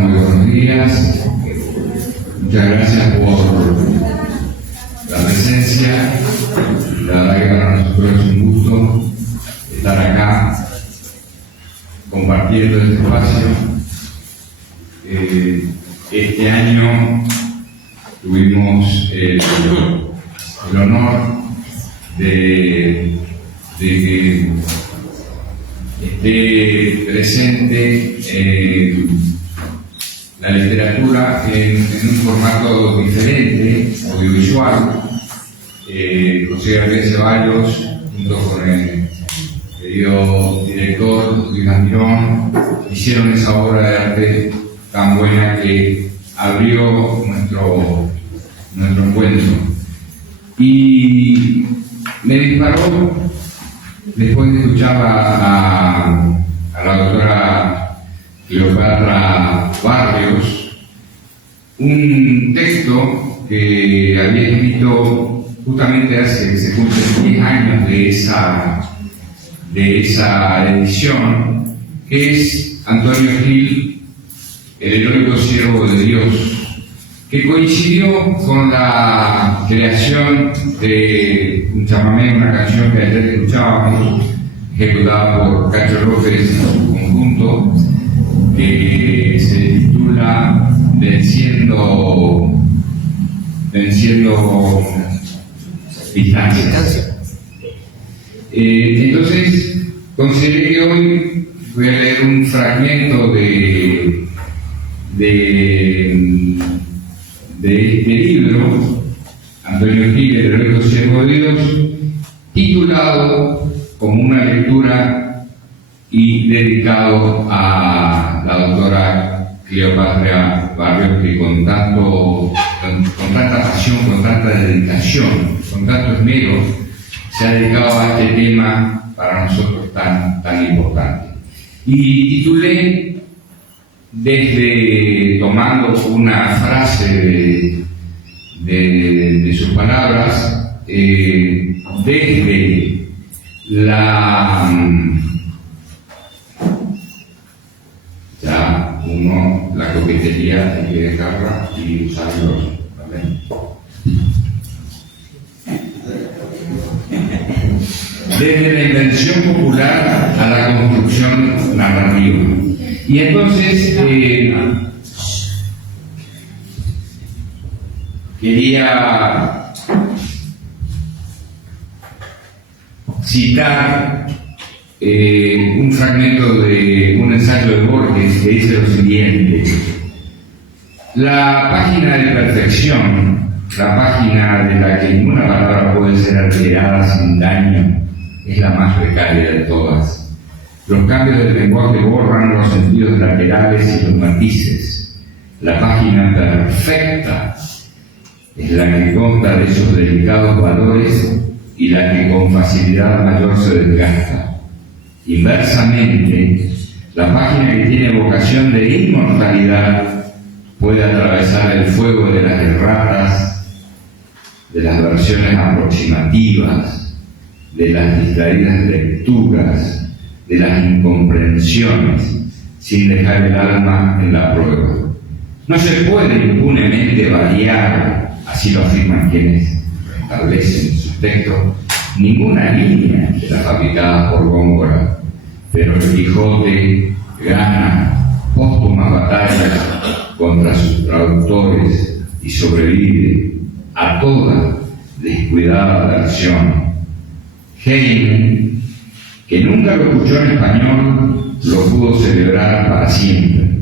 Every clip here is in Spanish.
están? Muy buenos días. Muchas gracias por la presencia. La verdad que para nosotros es un gusto estar acá compartiendo este espacio. Este año tuvimos el honor de que esté presente la literatura en un formato diferente, audiovisual. José Gabriel Ceballos, junto con el querido director Luis Mirón, hicieron esa obra de arte tan buena que abrió nuestro encuentro. Y me disparó, después de escuchar a la doctora Cleopatra Barrios, un texto que había escrito justamente hace, se cumplen 10 años de esa edición, que es Antonio Gil, El heroico siervo de Dios, que coincidió con la creación de un chamamé, una canción que ayer escuchábamos, ejecutada por Cacho López en su conjunto, que se titula Venciendo Distancias. Entonces, consideré que hoy voy a leer un fragmento de este libro, Antonio Gil, El heroico siervo de Dios, titulado como una lectura y dedicado a la doctora Cleopatra Barrios, que con tanta pasión, con tanta dedicación, con tanto esmero, se ha dedicado a este tema para nosotros tan importante. Y titulé, tomando una frase de sus palabras, desde la coquetería hay que dejarla y usarlos, ¿vale? Desde la invención popular a la construcción narrativa. Y entonces quería citar un fragmento de un ensayo de Borges que dice lo siguiente: la página de perfección, la página de la que ninguna palabra puede ser alterada sin daño, es la más becaria de todas. Los cambios del lenguaje borran los sentidos laterales y los matices. La página perfecta es la que consta de esos delicados valores y la que con facilidad mayor se desgasta. Inversamente, la página que tiene vocación de inmortalidad puede atravesar el fuego de las erratas, de las versiones aproximativas, de las distraídas lecturas, de las incomprensiones, sin dejar el alma en la prueba. No se puede impunemente variar, así lo afirman quienes establecen sus textos, ninguna línea de la fabricada por Góngora, pero el Quijote gana póstumas batallas contra sus traductores y sobrevive a toda descuidada versión. Heine, que nunca lo escuchó en español, lo pudo celebrar para siempre.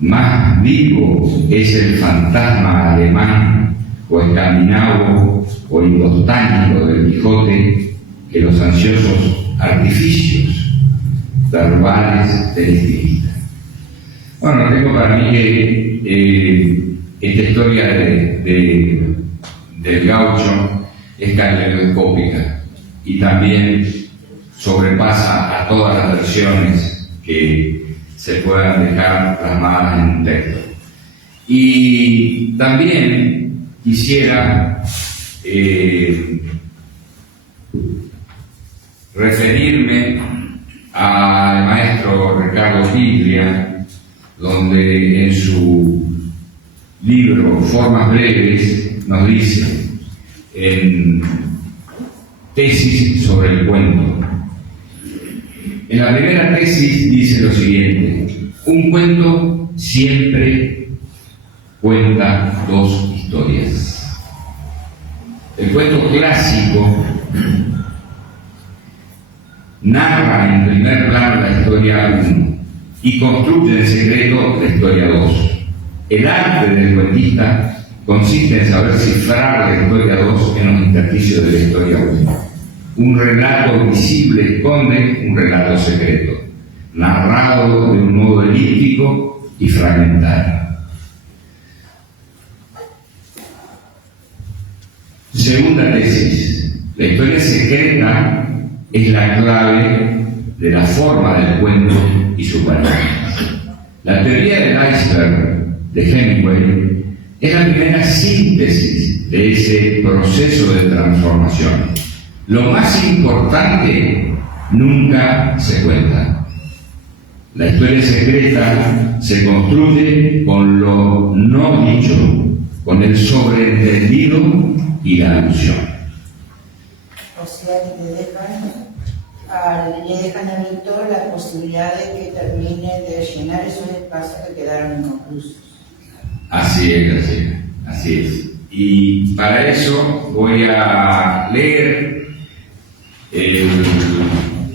Más vivo es el fantasma alemán o escandinavo o indostánico del Quijote que los ansiosos artificios verbales del estilista. Bueno, tengo para mí que esta historia del gaucho es caleidoscópica y también sobrepasa a todas las versiones que se puedan dejar plasmadas en un texto. Y también quisiera referirme al maestro Ricardo Piglia, donde en su libro Formas Breves nos dice, en tesis sobre el cuento, en la primera tesis dice lo siguiente: un cuento siempre cuenta dos historias. El cuento clásico narra en primer plano la historia 1 y construye en secreto la historia 2. El arte del cuentista consiste en saber cifrar la historia 2 en los intersticios de la historia 1. Un relato visible esconde un relato secreto, narrado de un modo elíptico y fragmentario. Segunda tesis: la historia secreta es la clave de la forma del cuento y sus variantes. La teoría del iceberg de Hemingway es la primera síntesis de ese proceso de transformación. Lo más importante nunca se cuenta. La historia secreta se construye con lo no dicho, con el sobreentendido y la alusión. O sea que le dejan al lector la posibilidad de que termine de llenar esos espacios que quedaron inconclusos. Así es. Y para eso voy a leer el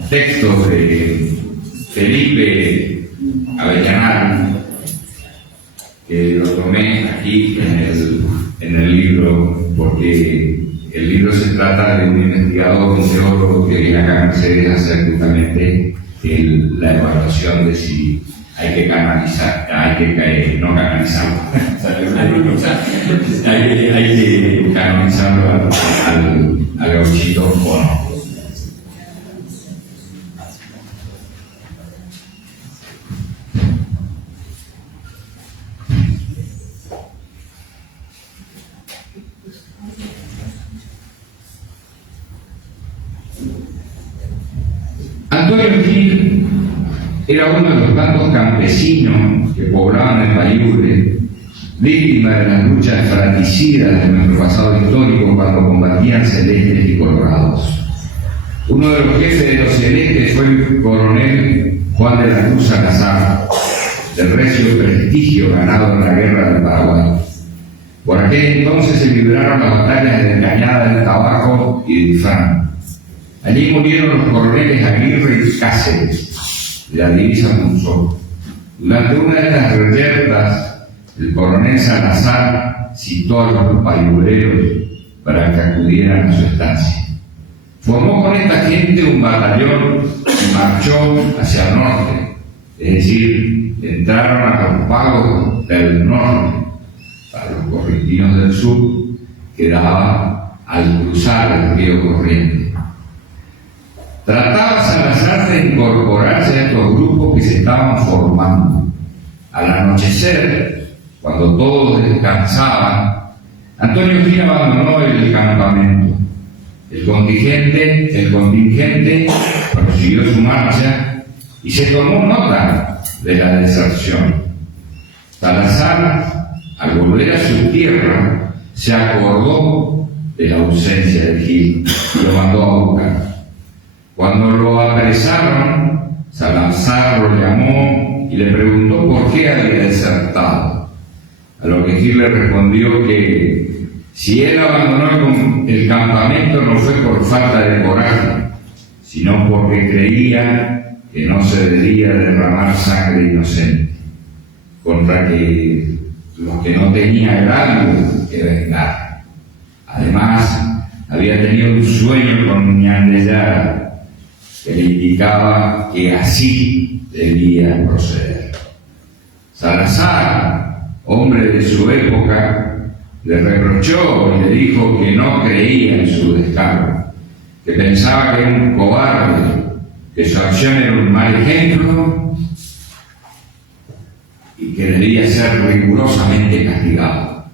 texto de Felipe Avellanar, que lo tomé aquí en el libro, porque el libro se trata de un investigador, un teólogo que viene acá a Mercedes a hacer justamente la evaluación de si hay que canalizar, no canalizarlo, hay que canalizarlo al gauchito o no. Antonio Gil era uno de los tantos campesinos que poblaban el Payure, víctima de las luchas fraticidas de nuestro pasado histórico cuando combatían celestes y colorados. Uno de los jefes de los celestes fue el coronel Juan de la Cruz Salazar, del recio prestigio ganado en la guerra del Paraguay. Por aquel entonces se libraron las batallas de Cañada del Tabaco y de Ifrán. Allí murieron los coroneles Aguirre y Cáceres, de la divisa Monzón. Durante una de estas reyertas, el coronel Salazar citó a los payureros para que acudieran a su estancia. Formó con esta gente un batallón y marchó hacia el norte, es decir, entraron a los pagos del norte, para los correntinos del sur, que daba al cruzar el río Corriente. Trataba Salazar de incorporarse a estos grupos que se estaban formando. Al anochecer, cuando todos descansaban, Antonio Gil abandonó el campamento. El contingente prosiguió su marcha y se tomó nota de la deserción. Salazar, al volver a su tierra, se acordó de la ausencia de Gil y lo mandó a buscar. Cuando lo apresaron, Salazar lo llamó y le preguntó por qué había desertado. A lo que Gil le respondió que si él abandonó el campamento no fue por falta de coraje, sino porque creía que no se debía derramar sangre inocente, contra que los que no tenían agravio que vengar. Además, había tenido un sueño con Ñandellara que le indicaba que así debía proceder. Salazar, hombre de su época, le reprochó y le dijo que no creía en su descargo, que pensaba que era un cobarde, que su acción era un mal ejemplo y que debía ser rigurosamente castigado.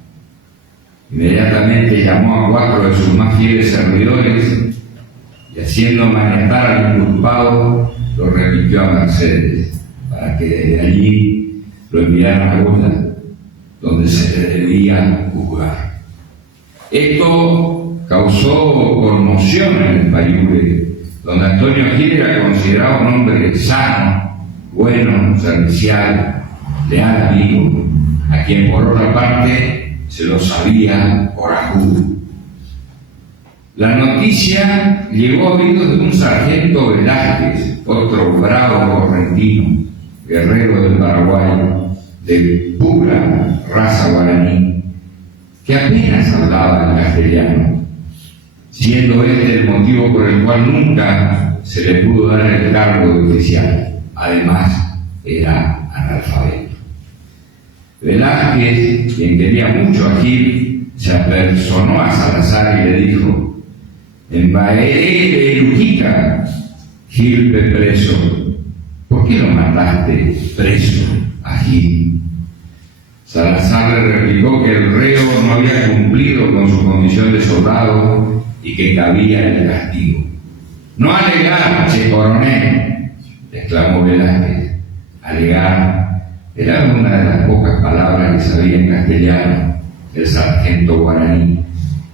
Inmediatamente llamó a 4 de sus más fieles servidores y, haciendo maniatar al inculpado, lo remitió a Mercedes para que desde allí lo enviaron a Goya, donde se le debía juzgar. Esto causó conmoción en el Pariure, donde Antonio Gil era considerado un hombre sano, bueno, servicial, leal amigo, a quien por otra parte se lo sabía corajudo. La noticia llegó a oídos de un sargento Velázquez, otro bravo correntino, guerrero del Paraguay, de pura raza guaraní, que apenas hablaba en castellano, siendo este el motivo por el cual nunca se le pudo dar el cargo de oficial. Además, era analfabeto. Velázquez, quien quería mucho a Gil, se apersonó a Salazar y le dijo: en Baeré de Lujica, Gil fue preso. ¿Por qué lo mandaste preso a Gil? Salazar le replicó que el reo no había cumplido con su condición de soldado y que cabía el castigo. «No alegar, che coronel», exclamó Velázquez. Alegar era una de las pocas palabras que sabía en castellano el sargento guaraní,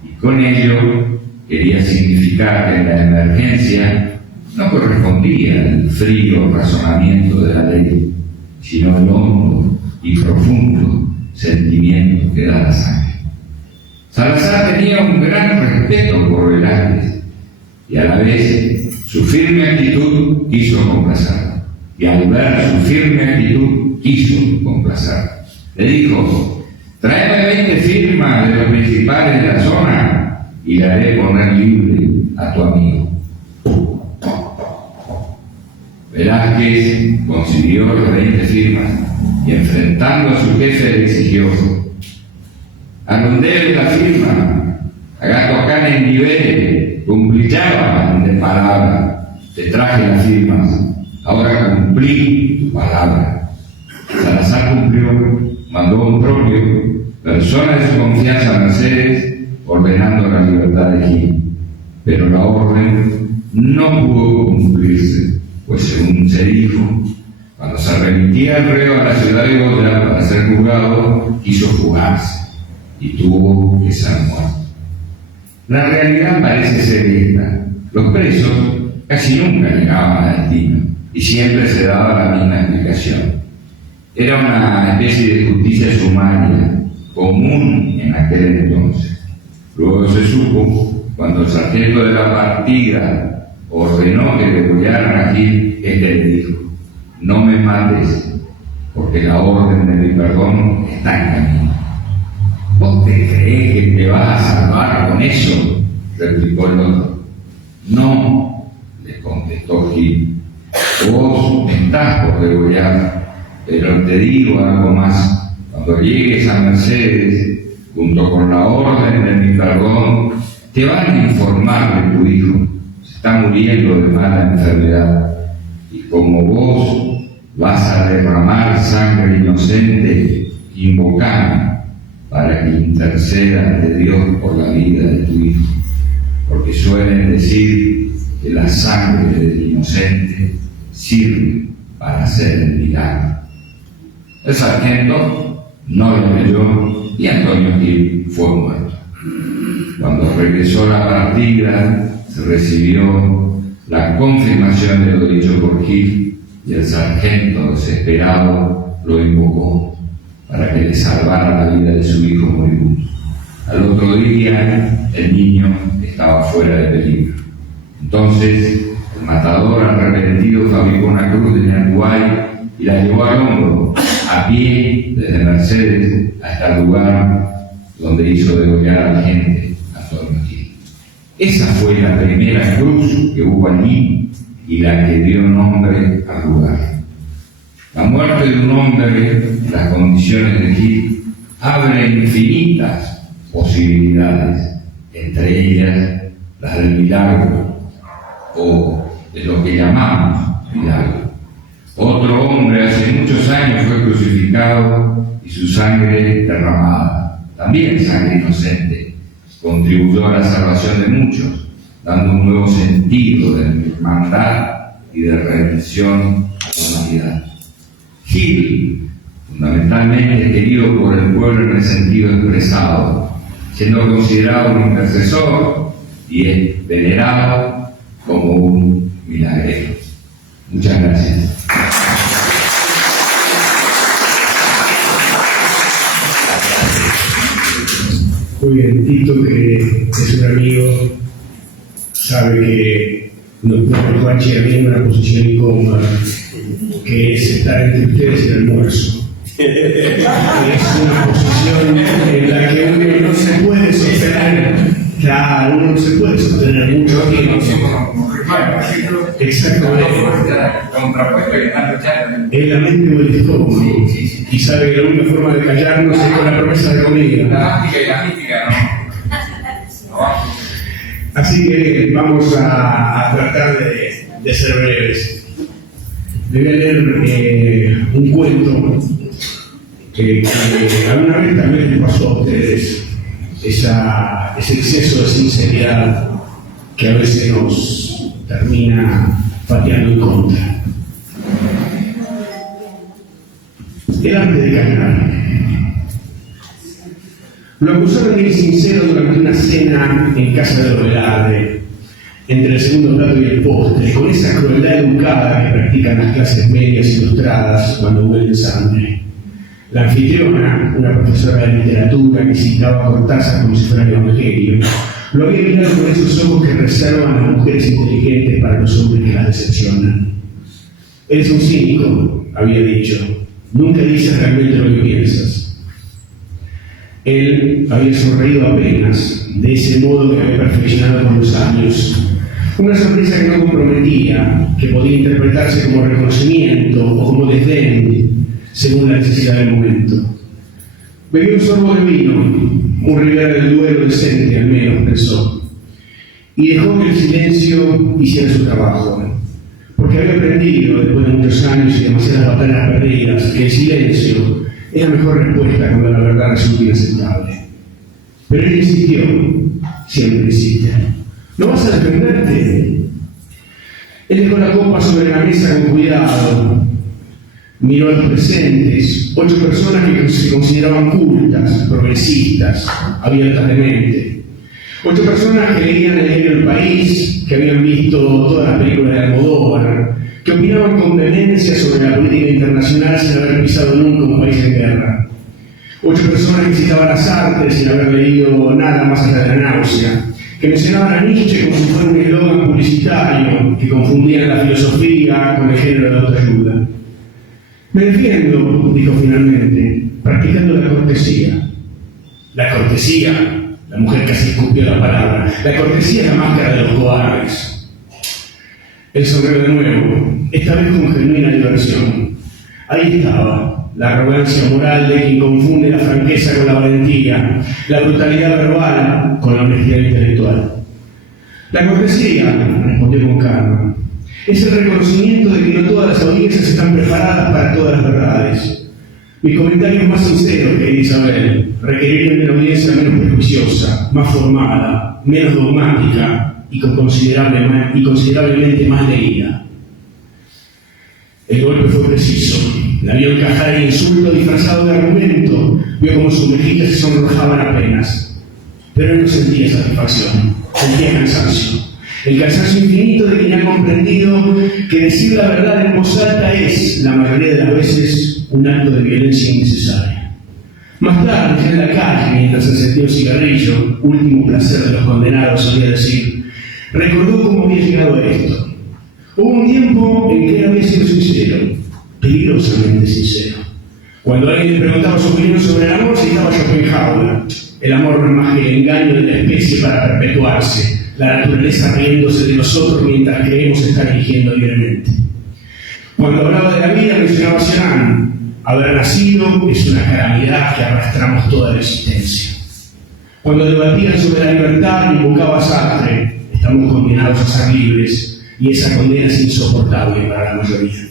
y con ello quería significar que en la emergencia no correspondía el frío razonamiento de la ley, sino el hondo y profundo sentimiento que da la sangre. Salazar tenía un gran respeto por Velázquez y a la vez su firme actitud quiso complacerlo. Y al ver su firme actitud quiso complacerlo. Le dijo: tráeme 20 firmas de los principales de la zona y le haré poner libre a tu amigo. Velázquez consiguió las 20 firmas y, enfrentando a su jefe, le exigió: «Arrondé la firma, agato acá en nivel, cumplillaba de palabra, te traje las firmas, ahora cumplí tu palabra». Salazar cumplió, mandó un propio, persona de su confianza, Mercedes, ordenando la libertad de Gil. Pero la orden no pudo cumplirse, pues según se dijo, cuando se remitía el reo a la ciudad de Goya para ser juzgado, quiso fugarse y tuvo que ser muerto. La realidad parece ser esta: los presos casi nunca llegaban a destino y siempre se daba la misma explicación. Era una especie de justicia sumaria, común en aquel entonces. Luego se supo, cuando el sargento de la partida ordenó que degollaran a Gil, le dijo: «No me mates, porque la orden de mi perdón está en camino». «¿Vos te crees que te vas a salvar con eso?», replicó el otro. «No», le contestó Gil, «vos estás por degollar, pero te digo algo más. Cuando llegues a Mercedes, junto con la orden de mi perdón, te van a informar de tu hijo. Se está muriendo de mala enfermedad. Y como vos vas a derramar sangre inocente, invocame para que interceda ante Dios por la vida de tu hijo. Porque suelen decir que la sangre del inocente sirve para hacer el milagro». El sargento no lo creyó y Antonio Gil fue muerto. Cuando regresó a la partida, se recibió la confirmación de lo dicho por Gil y el sargento, desesperado, lo invocó para que le salvara la vida de su hijo moribundo. Al otro día, el niño estaba fuera de peligro. Entonces, el matador arrepentido fabricó una cruz de ñanguay y la llevó al hombro, a pie, desde Mercedes hasta el lugar donde hizo degollar a la gente, Antonio Gil. Esa fue la primera cruz que hubo allí y la que dio nombre al lugar. La muerte de un hombre en las condiciones de Gil abre infinitas posibilidades, entre ellas las del milagro, o de lo que llamamos milagro. Otro hombre hace muchos años fue crucificado y su sangre derramada, también sangre inocente, contribuyó a la salvación de muchos, dando un nuevo sentido de hermandad y de redención a la humanidad. Gil, fundamentalmente querido por el pueblo en el sentido expresado, siendo considerado un intercesor y es venerado como un milagrero. Muchas gracias. Muy bien, Tito, que es un amigo, sabe que nos pone Juanchi a mí en una posición incómoda, que es estar entre ustedes y el almuerzo. Es una posición en la que uno no se puede sostener, claro, uno no se puede sostener mucho tiempo. Exactamente. Es la mente o el estómago. Y sabe que la única forma de callarnos es con la promesa de comida. La mística no. Así que vamos a tratar de ser breves. Le voy a leer un cuento que alguna vez también les pasó a ustedes, ese exceso de sinceridad que a veces nos termina pateando en contra. El arte de callar. Lo acusaron de insincero durante una cena en casa de Velarde, entre el segundo plato y el postre, con esa crueldad educada que practican las clases medias ilustradas cuando huelen sangre. La anfitriona, una profesora de literatura que citaba a Cortázar como si fuera el Evangelio, lo había mirado con esos ojos que reservan a las mujeres inteligentes para los hombres que las decepcionan. Eres un cínico, había dicho. Nunca dices realmente lo que piensas. Él había sonreído apenas, de ese modo que había perfeccionado con los años. Una sonrisa que no comprometía, que podía interpretarse como reconocimiento o como desdén, según la necesidad del momento. Bebió un sorbo de vino, un Ribera del Duero decente al menos, pensó, y dejó que el silencio hiciera su trabajo, porque había aprendido, después de muchos años y demasiadas batallas perdidas, que el silencio es la mejor respuesta cuando la verdad resulta inaceptable. Pero él insistió, siempre insiste. ¿No vas a defenderte? Él dejó la copa sobre la mesa con cuidado. Miró a los presentes, 8 personas que se consideraban cultas, progresistas, abiertas de mente. 8 personas que leían el diario El País, que habían visto todas las películas de Almodóvar, que opinaban con vehemencia sobre la política internacional sin haber pisado nunca un país en guerra. 8 personas que citaban a Sartre sin haber leído nada más allá de la náusea, que mencionaban a Nietzsche como si fuera un eslogan publicitario, que confundían la filosofía con el género de autoayuda. Me defiendo, dijo finalmente, practicando la cortesía. La cortesía, la mujer casi escupió la palabra, la cortesía es la máscara de los cobardes. Él sonrió de nuevo, esta vez con genuina diversión. Ahí estaba, la arrogancia moral de quien confunde la franqueza con la valentía, la brutalidad verbal con la honestidad intelectual. La cortesía, respondió con calma, es el reconocimiento de que no todas las audiencias están preparadas para todas las verdades. Mis comentarios más sinceros, querida Isabel, requerirían de una audiencia menos prejuiciosa, más formada, menos dogmática y considerablemente más leída. El golpe fue preciso. La vio encajar el insulto disfrazado de argumento, vio como sus mejillas se sonrojaban apenas. Pero él no sentía satisfacción, sentía cansancio. El cansancio infinito de quien ha comprendido que decir la verdad en voz alta es, la mayoría de las veces, un acto de violencia innecesaria. Más tarde, en la calle, mientras encendía un cigarrillo, último placer de los condenados, solía decir, recordó cómo había llegado a esto. Hubo un tiempo en que él había sido sincero, peligrosamente sincero. Cuando alguien le preguntaba su opinión sobre el amor, citaba Schopenhauer. El amor no es más que el engaño de la especie para perpetuarse, la naturaleza riéndose de nosotros mientras creemos estar eligiendo libremente. Cuando hablaba de la vida, mencionaba a Cioran. Haber nacido es una calamidad que arrastramos toda la existencia. Cuando debatían sobre la libertad, invocaba a Sartre. Estamos condenados a ser libres, y esa condena es insoportable para la mayoría.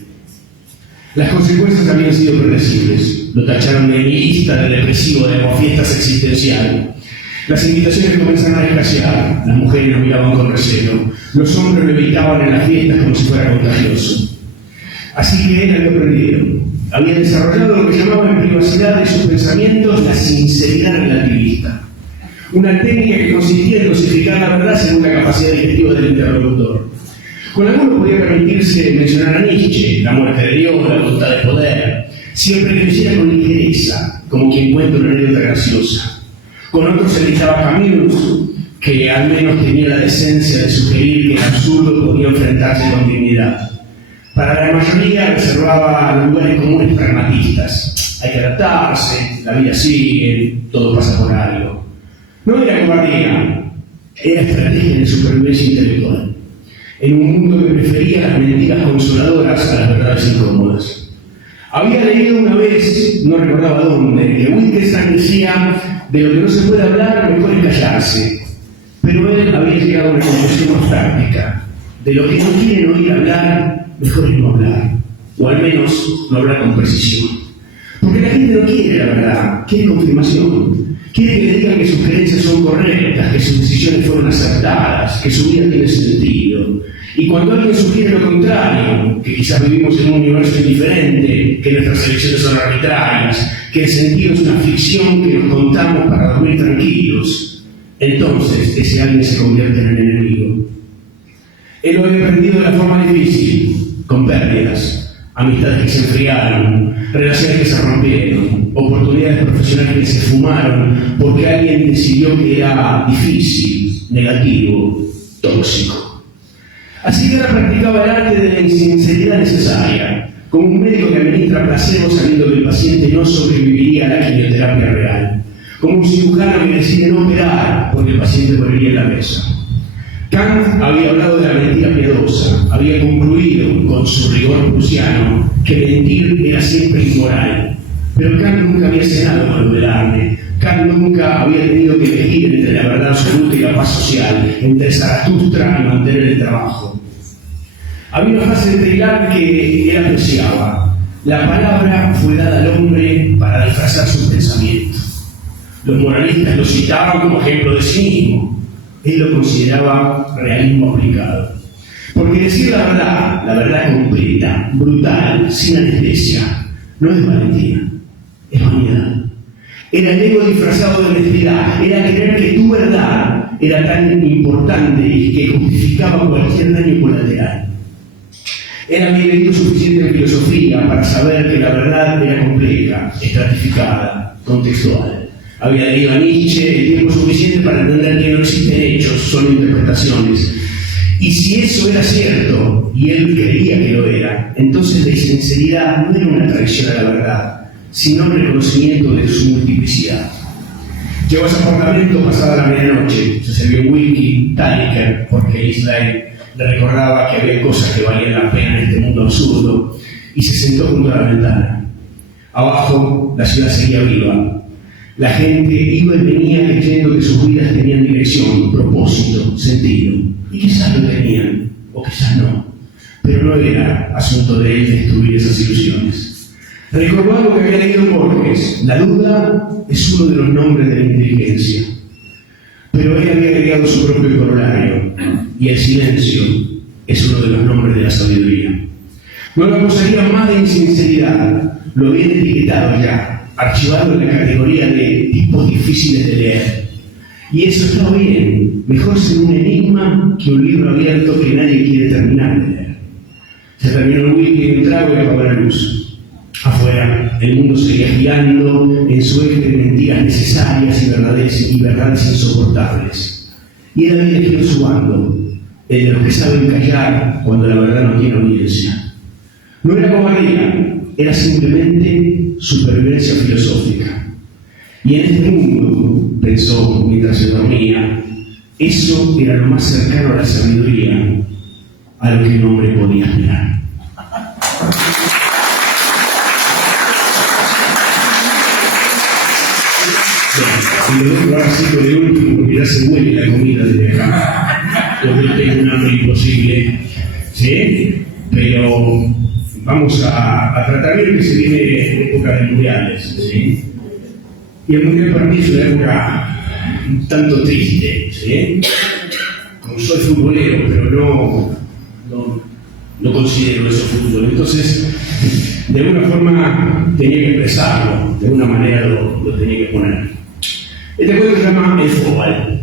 Las consecuencias habían sido predecibles. Lo tacharon de nihilista, de depresivo, de aguafiestas existencial. Las invitaciones comenzaron a escasear, las mujeres lo miraban con recelo, los hombres lo evitaban en las fiestas como si fuera contagioso. Así que él había desarrollado lo que llamaba en privacidad de sus pensamientos la sinceridad relativista, una técnica que consistía en dosificar la verdad según la capacidad digestiva del interlocutor. Con algunos podía permitirse mencionar a Nietzsche, la muerte de Dios, la voluntad de poder, siempre que lo hiciera con ligereza, como quien cuenta una anécdota graciosa. Con otros se listaba Camus, que al menos tenía la decencia de sugerir que el absurdo podía enfrentarse con dignidad. Para la mayoría reservaba los lugares comunes pragmatistas. Hay que adaptarse, la vida sigue, todo pasa por algo. No era cobardía, era estrategia de supervivencia intelectual. En un mundo que prefería las mentiras consoladoras a las verdades incómodas. Había leído una vez, no recordaba dónde, que Wittgenstein decía: de lo que no se puede hablar, mejor es callarse. Pero él había llegado a una conclusión más práctica: de lo que no quieren oír hablar, mejor es no hablar, o al menos no hablar con precisión. Porque la gente no quiere la verdad, quiere confirmación, quiere que le digan que sus creencias son correctas, que sus decisiones fueron acertadas, que su vida tiene sentido. Y cuando alguien sugiere lo contrario, que quizás vivimos en un universo indiferente, que nuestras elecciones son arbitrarias, que el sentido es una ficción que nos contamos para dormir tranquilos, entonces ese alguien se convierte en el enemigo. Él lo había aprendido de la forma difícil, con pérdidas, amistades que se enfriaron, relaciones que se rompieron, oportunidades profesionales que se fumaron porque alguien decidió que era difícil, negativo, tóxico. Así que ahora practicaba el arte de la insinceridad necesaria, como un médico que administra placebo sabiendo que el paciente no sobreviviría a la quimioterapia real, como un cirujano que decide no operar porque el paciente moriría en la mesa. Kant había hablado de la mentira piadosa, había concluido con su rigor prusiano que mentir era siempre inmoral. Pero Kant nunca había cenado con lo del arte. Kant nunca había tenido que elegir entre la verdad absoluta y la paz social, entre Zaratustra y mantener el trabajo. Había una frase de Kant que él apreciaba: la palabra fue dada al hombre para disfrazar su pensamiento. Los moralistas lo citaban como ejemplo de cinismo. Él lo consideraba realismo aplicado. Porque decir la verdad completa, brutal, sin anestesia, no es valentía, es vanidad. Era el ego disfrazado de honestidad, era creer que tu verdad era tan importante y que justificaba cualquier daño colateral. Él había leído suficiente en filosofía para saber que la verdad era compleja, estratificada, contextual. Había leído a Nietzsche el tiempo suficiente para entender que no existen hechos, solo interpretaciones. Y si eso era cierto, y él creía que lo era, entonces la sinceridad no era una traición a la verdad, sino el reconocimiento de su multiplicidad. Llegó a ese apartamento pasada la medianoche, se sirvió whisky, Taliker, porque Island le recordaba que había cosas que valían la pena en este mundo absurdo, y se sentó junto a la ventana. Abajo, la ciudad seguía viva. La gente iba y venía creyendo que sus vidas tenían dirección, propósito, sentido. Y quizás lo tenían, o quizás no. Pero no era asunto de él destruir esas ilusiones. Recordó algo que había leído Borges: la duda es uno de los nombres de la inteligencia. Pero él había agregado su propio corolario, y el silencio es uno de los nombres de la sabiduría. No lo acusaría más de insinceridad, lo habían etiquetado ya, archivado en la categoría de tipos difíciles de leer. Y eso está bien, mejor ser un enigma que un libro abierto que nadie quiere terminar de leer. Se terminó el whisky y un trago y apagó la luz. Afuera, el mundo seguía girando en su eje de mentiras necesarias y verdades insoportables. Y él había elegido su bando, el de los que saben callar cuando la verdad no tiene audiencia. No era cobardía, era simplemente supervivencia filosófica. Y en este mundo, pensó mientras se dormía, eso era lo más cercano a la sabiduría, a lo que un hombre podía aspirar. Y lo dejo ahora sí con el último, porque ya se huele la comida de acá. Porque tengo un hambre imposible, ¿sí? Pero vamos a tratar bien que se viene época de mundiales, ¿sí? Y el mundial para mí es una época un tanto triste, ¿sí? Como soy futbolero, pero no considero eso fútbol. Entonces, De alguna forma tenía que expresarlo, de alguna manera lo tenía que poner. Este juego se llama el fútbol.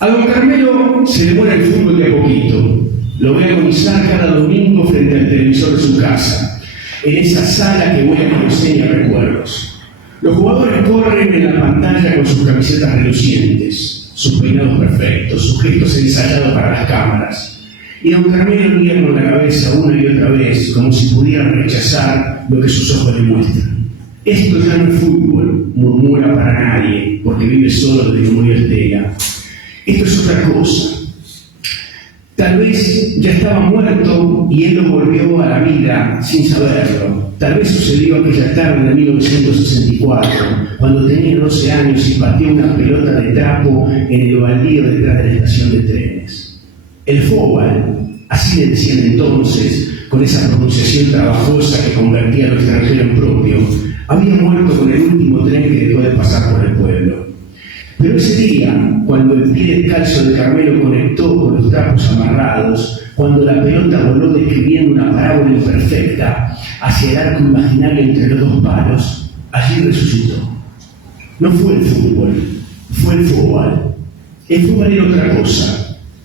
A don Carmelo se le muere el fútbol de a poquito. Lo ve agonizar cada domingo frente al televisor de su casa, en esa sala que huele con enseña recuerdos. Los jugadores corren en la pantalla con sus camisetas relucientes, sus peinados perfectos, sus gestos ensayados para las cámaras. Y don Carmelo ría con la cabeza una y otra vez, como si pudiera rechazar lo que sus ojos le muestran. Esto ya no es fútbol, murmura para nadie, porque vive solo desde que murió Estela. Esto es otra cosa. Tal vez ya estaba muerto y él lo volvió a la vida sin saberlo. Tal vez sucedió aquella tarde de 1964, cuando tenía 12 años y pateó una pelota de trapo en el baldío detrás de la estación de trenes. El fútbol, así le decían entonces, con esa pronunciación trabajosa que convertía a lo extranjero en propio, había muerto con el último tren que dejó de pasar por el pueblo. Pero ese día, cuando el pie descalzo de Carmelo conectó con los trapos amarrados, cuando la pelota voló describiendo una parábola imperfecta hacia el arco imaginario entre los dos palos, allí resucitó. No fue el fútbol, fue el fútbol. El fútbol era otra cosa.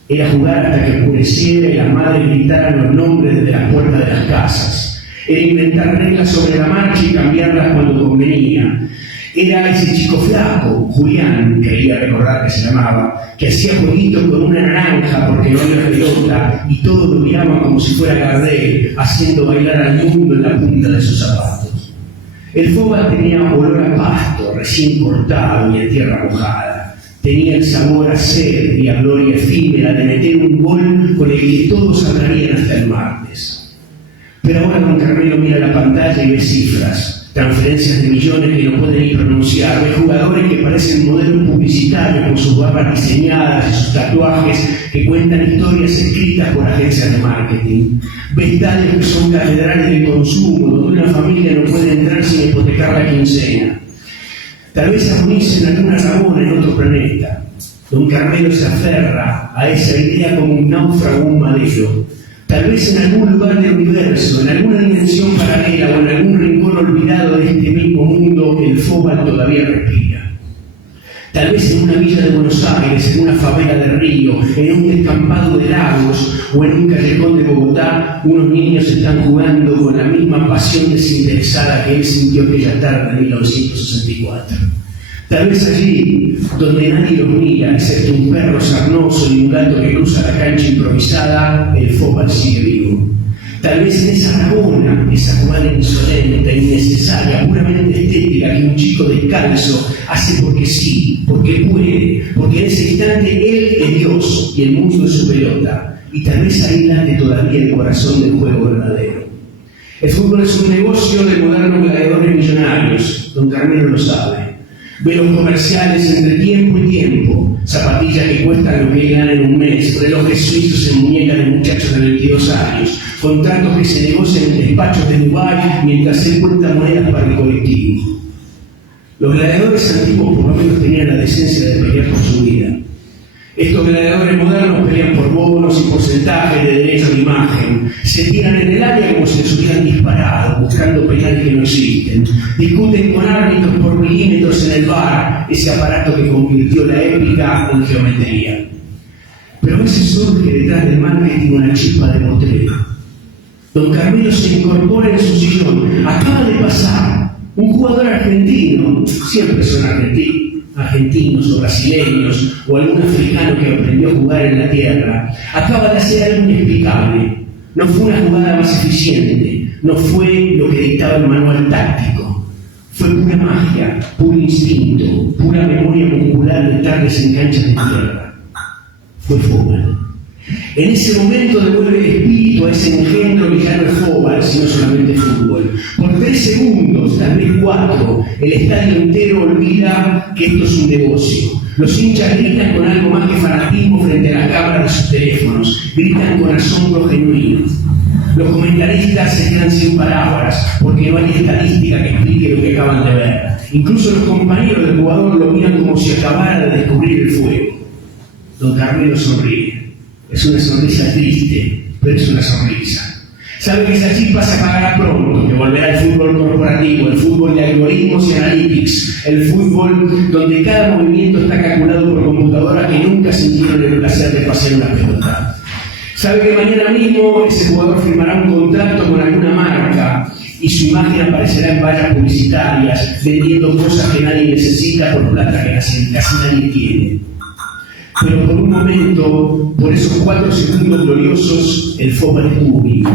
Era jugar hasta que oscureciera y las madres gritaran los nombres desde las puertas de las casas. Era inventar reglas sobre la marcha y cambiarlas cuando convenía. Era ese chico flaco, Julián, quería recordar que se llamaba, que hacía jueguitos con una naranja porque no había pelota y todos lo miraban como si fuera Gardel, haciendo bailar al mundo en la punta de sus zapatos. El fútbol tenía olor a pasto, recién cortado y en tierra mojada. Tenía el sabor a sed y a gloria efímera de meter un gol con el que todos hablarían hasta el martes. Pero ahora don Carmelo mira la pantalla y ve cifras. Transferencias de millones que no pueden ni pronunciar, de jugadores que parecen modelos publicitarios con sus barbas diseñadas y sus tatuajes que cuentan historias escritas por agencias de marketing, ve estadios que son catedrales del consumo, donde una familia no puede entrar sin hipotecar la quincena. Tal vez agonice en alguna Ramona en otro planeta. Don Carmelo se aferra a esa idea como un náufrago, un madero. Tal vez en algún lugar del universo, en alguna dimensión paralela o en algún rincón olvidado de este mismo mundo, el fútbol todavía respira. Tal vez en una villa de Buenos Aires, en una favela de Río, en un descampado de Lagos o en un callejón de Bogotá, unos niños están jugando con la misma pasión desinteresada que él sintió aquella tarde de 1964. Tal vez allí, donde nadie los mira, excepto un perro sarnoso y un gato que cruza la cancha improvisada, el fútbol sigue vivo. Tal vez en esa laguna, esa jugada insolente, innecesaria, puramente estética que un chico descalzo hace porque sí, porque puede, porque en ese instante él es Dios y el mundo es su pelota. Y tal vez ahí late todavía el corazón del juego verdadero. El fútbol es un negocio de modernos gladiadores millonarios, don Carmelo lo sabe. Ve los comerciales entre tiempo y tiempo, zapatillas que cuestan lo que él gana en un mes, relojes suizos en muñecas de muchachos de 22 años, contratos que se negocian en despachos de Dubái mientras él cuenta monedas para el colectivo. Los gladiadores antiguos por lo menos tenían la decencia de pelear por su vida. Estos gladiadores modernos pelean por bonos y porcentajes de derechos de imagen, se tiran en el área como si les hubieran disparado, buscando penales que no existen, discuten con árbitros por milímetros en el VAR, ese aparato que convirtió la épica en geometría. Pero a veces surge detrás del marketing una chispa de potrero. Don Carmelo se incorpora en su sillón. Acaba de pasar un jugador argentino, siempre son argentinos o brasileños o algún africano que aprendió a jugar en la tierra, acaba de hacer algo inexplicable. No fue una jugada más eficiente, no fue lo que dictaba el manual táctico, fue pura magia, puro instinto, pura memoria muscular de tardes en canchas de tierra. Fue fútbol. En ese momento devuelve el espíritu a ese engendro que ya no es fútbol, sino solamente fútbol. Por 3 segundos, tal vez 4, el estadio entero olvida que esto es un negocio. Los hinchas gritan con algo más que fanatismo frente a las cámaras de sus teléfonos, gritan con asombro genuino. Los comentaristas se quedan sin palabras, porque no hay estadística que explique lo que acaban de ver. Incluso los compañeros del jugador lo miran como si acabara de descubrir el fuego. Don Carmelo sonríe. Es una sonrisa triste, pero es una sonrisa. Sabe que esa chispa se apagará pronto, que volverá el fútbol corporativo, el fútbol de algoritmos y analytics, el fútbol donde cada movimiento está calculado por computadora que nunca sintieron el placer de pasear una pelota. Sabe que mañana mismo ese jugador firmará un contrato con alguna marca y su imagen aparecerá en vallas publicitarias vendiendo cosas que nadie necesita por plata que casi nadie tiene. Pero por un momento, por esos 4 segundos gloriosos, el fútbol estuvo vivo.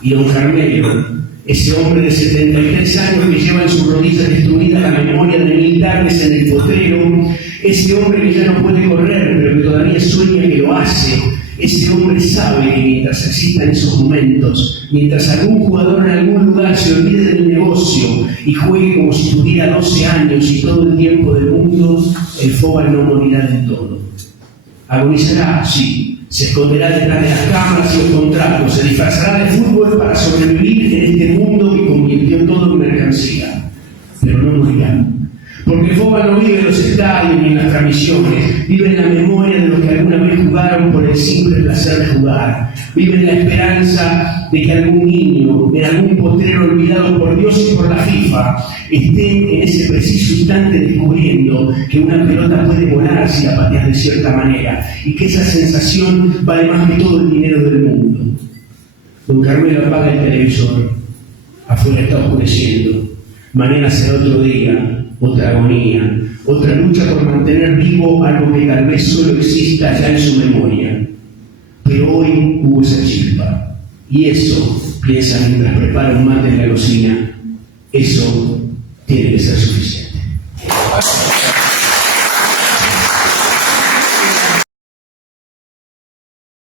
Y don Carmelo, ese hombre de 73 años que lleva en sus rodillas destruida la memoria de 1000 tardes en el potrero, ese hombre que ya no puede correr, pero que todavía sueña que lo hace, ese hombre sabe que mientras existan esos momentos, mientras algún jugador en algún lugar se olvide del negocio y juegue como si tuviera 12 años y todo el tiempo del mundo, el fútbol no morirá del todo. Agonizará, sí. Se esconderá detrás de las cámaras y los contratos, se disfrazará de fútbol para sobrevivir en este mundo que convirtió todo en mercancía. Pero no morirá. Porque el fútbol no vive en los estadios ni en las transmisiones, vive en la memoria de los que alguna vez jugaron por el simple placer de jugar. Vive en la esperanza de que algún niño, en algún potrero olvidado por Dios y por la FIFA, esté en ese preciso instante descubriendo que una pelota puede volar si la pateas de cierta manera y que esa sensación vale más que todo el dinero del mundo. Don Carmelo apaga el televisor. Afuera está oscureciendo. Mañana será otro día. Otra agonía, otra lucha por mantener vivo algo que tal vez solo exista ya en su memoria. Pero hoy hubo esa chispa. Y eso, piensa mientras prepara un mate en la cocina, eso tiene que ser suficiente.